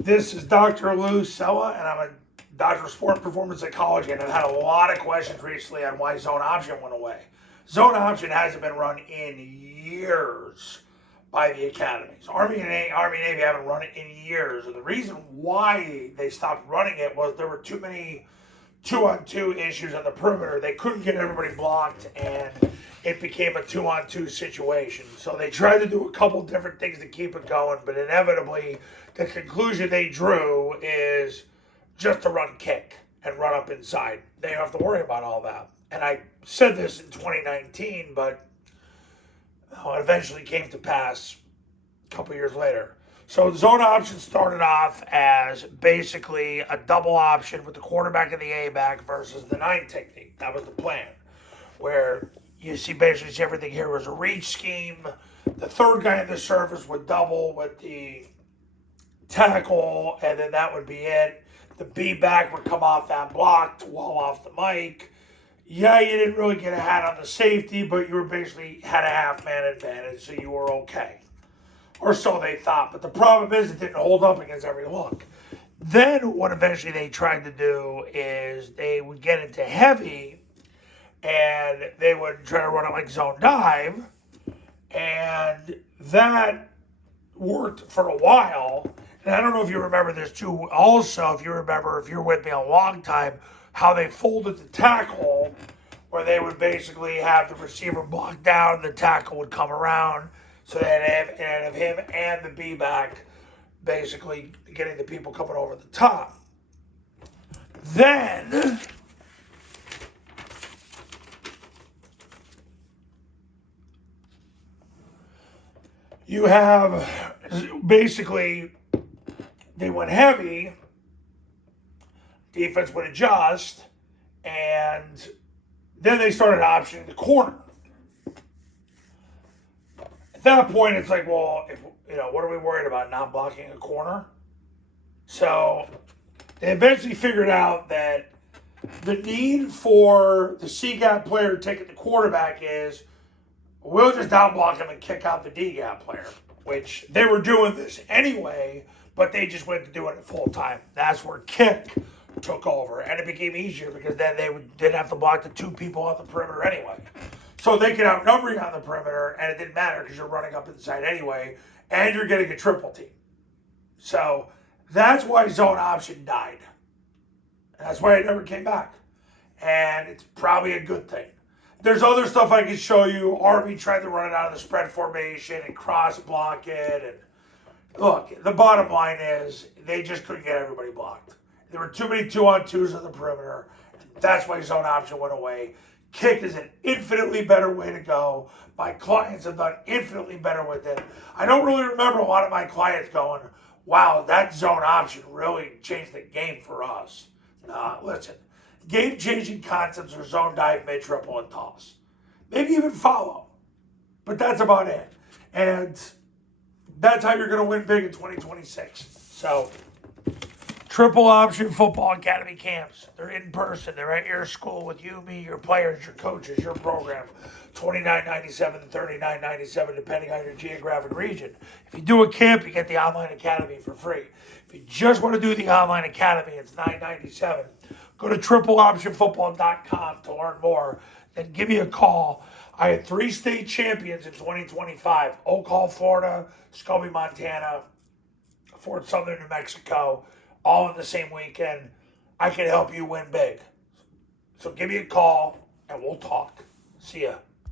This is Dr. Lou Sella, and I'm a doctor of sport and performance psychology, and I've had a lot of questions recently on why zone option went away. Zone option hasn't been run in years by the academies. Army and Navy haven't run it in years, and the reason why they stopped running it was there were too many two-on-two issues on the perimeter. They couldn't get everybody blocked, and it became a two-on-two situation. So they tried to do a couple different things to keep it going, but inevitably the conclusion they drew is just to run kick and run up inside. They don't have to worry about all that. And I said this in 2019, but it eventually came to pass a couple years later. So zone option started off as basically a double option with the quarterback and the A-back versus the 9 technique. That was the plan, where you see basically everything here was a reach scheme. The third guy in the surface would double with the tackle, and then that would be it. The B-back would come off that block to wall off the mic. Yeah, you didn't really get a hat on the safety, but you were basically had a half-man advantage, so you were okay. Or so they thought, but the problem is it didn't hold up against every look. Then what eventually they tried to do is they would get into heavy, and they would try to run it like zone dive, and that worked for a while. And I don't know if you remember this too. Also, if you're with me a long time, how they folded the tackle, where they would basically have the receiver block down, and the tackle would come around. So they'd have him and the B-back basically getting the people coming over the top. Then you have basically they went heavy, defense would adjust, and then they started optioning the corner. At that point, it's like, well, what are we worried about, not blocking a corner? So they eventually figured out that the need for the C-gap player taking the quarterback is we'll just down-block him and kick out the D-gap player, which they were doing this anyway, but they just went to doing it full-time. That's where kick took over, and it became easier because then they didn't have to block the two people on the perimeter anyway. So they could outnumber you on the perimeter, and it didn't matter because you're running up inside anyway, and you're getting a triple team. So that's why zone option died. And that's why it never came back. And it's probably a good thing. There's other stuff I can show you. Army tried to run it out of the spread formation and cross block it. And look, the bottom line is they just couldn't get everybody blocked. There were too many 2-on-2s on the perimeter. That's why zone option went away. Kick is an infinitely better way to go. My clients have done infinitely better with it. I don't really remember a lot of my clients going, wow, that zone option really changed the game for us. Listen, game-changing concepts are zone dive, mid, triple, and toss. Maybe even follow. But that's about it. And that's how you're going to win big in 2026. So, triple option football academy camps. They're in person. They're at your school with you, me, your players, your coaches, your program. $29.97 to $39.97 depending on your geographic region. If you do a camp, you get the online academy for free. If you just want to do the online academy, it's $9.97. Go to tripleoptionfootball.com to learn more. Then give me a call. I had 3 state champions in 2025. Oak Hall, Florida, Scobie, Montana, Fort Sumner, New Mexico, all in the same weekend. I can help you win big. So give me a call and we'll talk. See ya.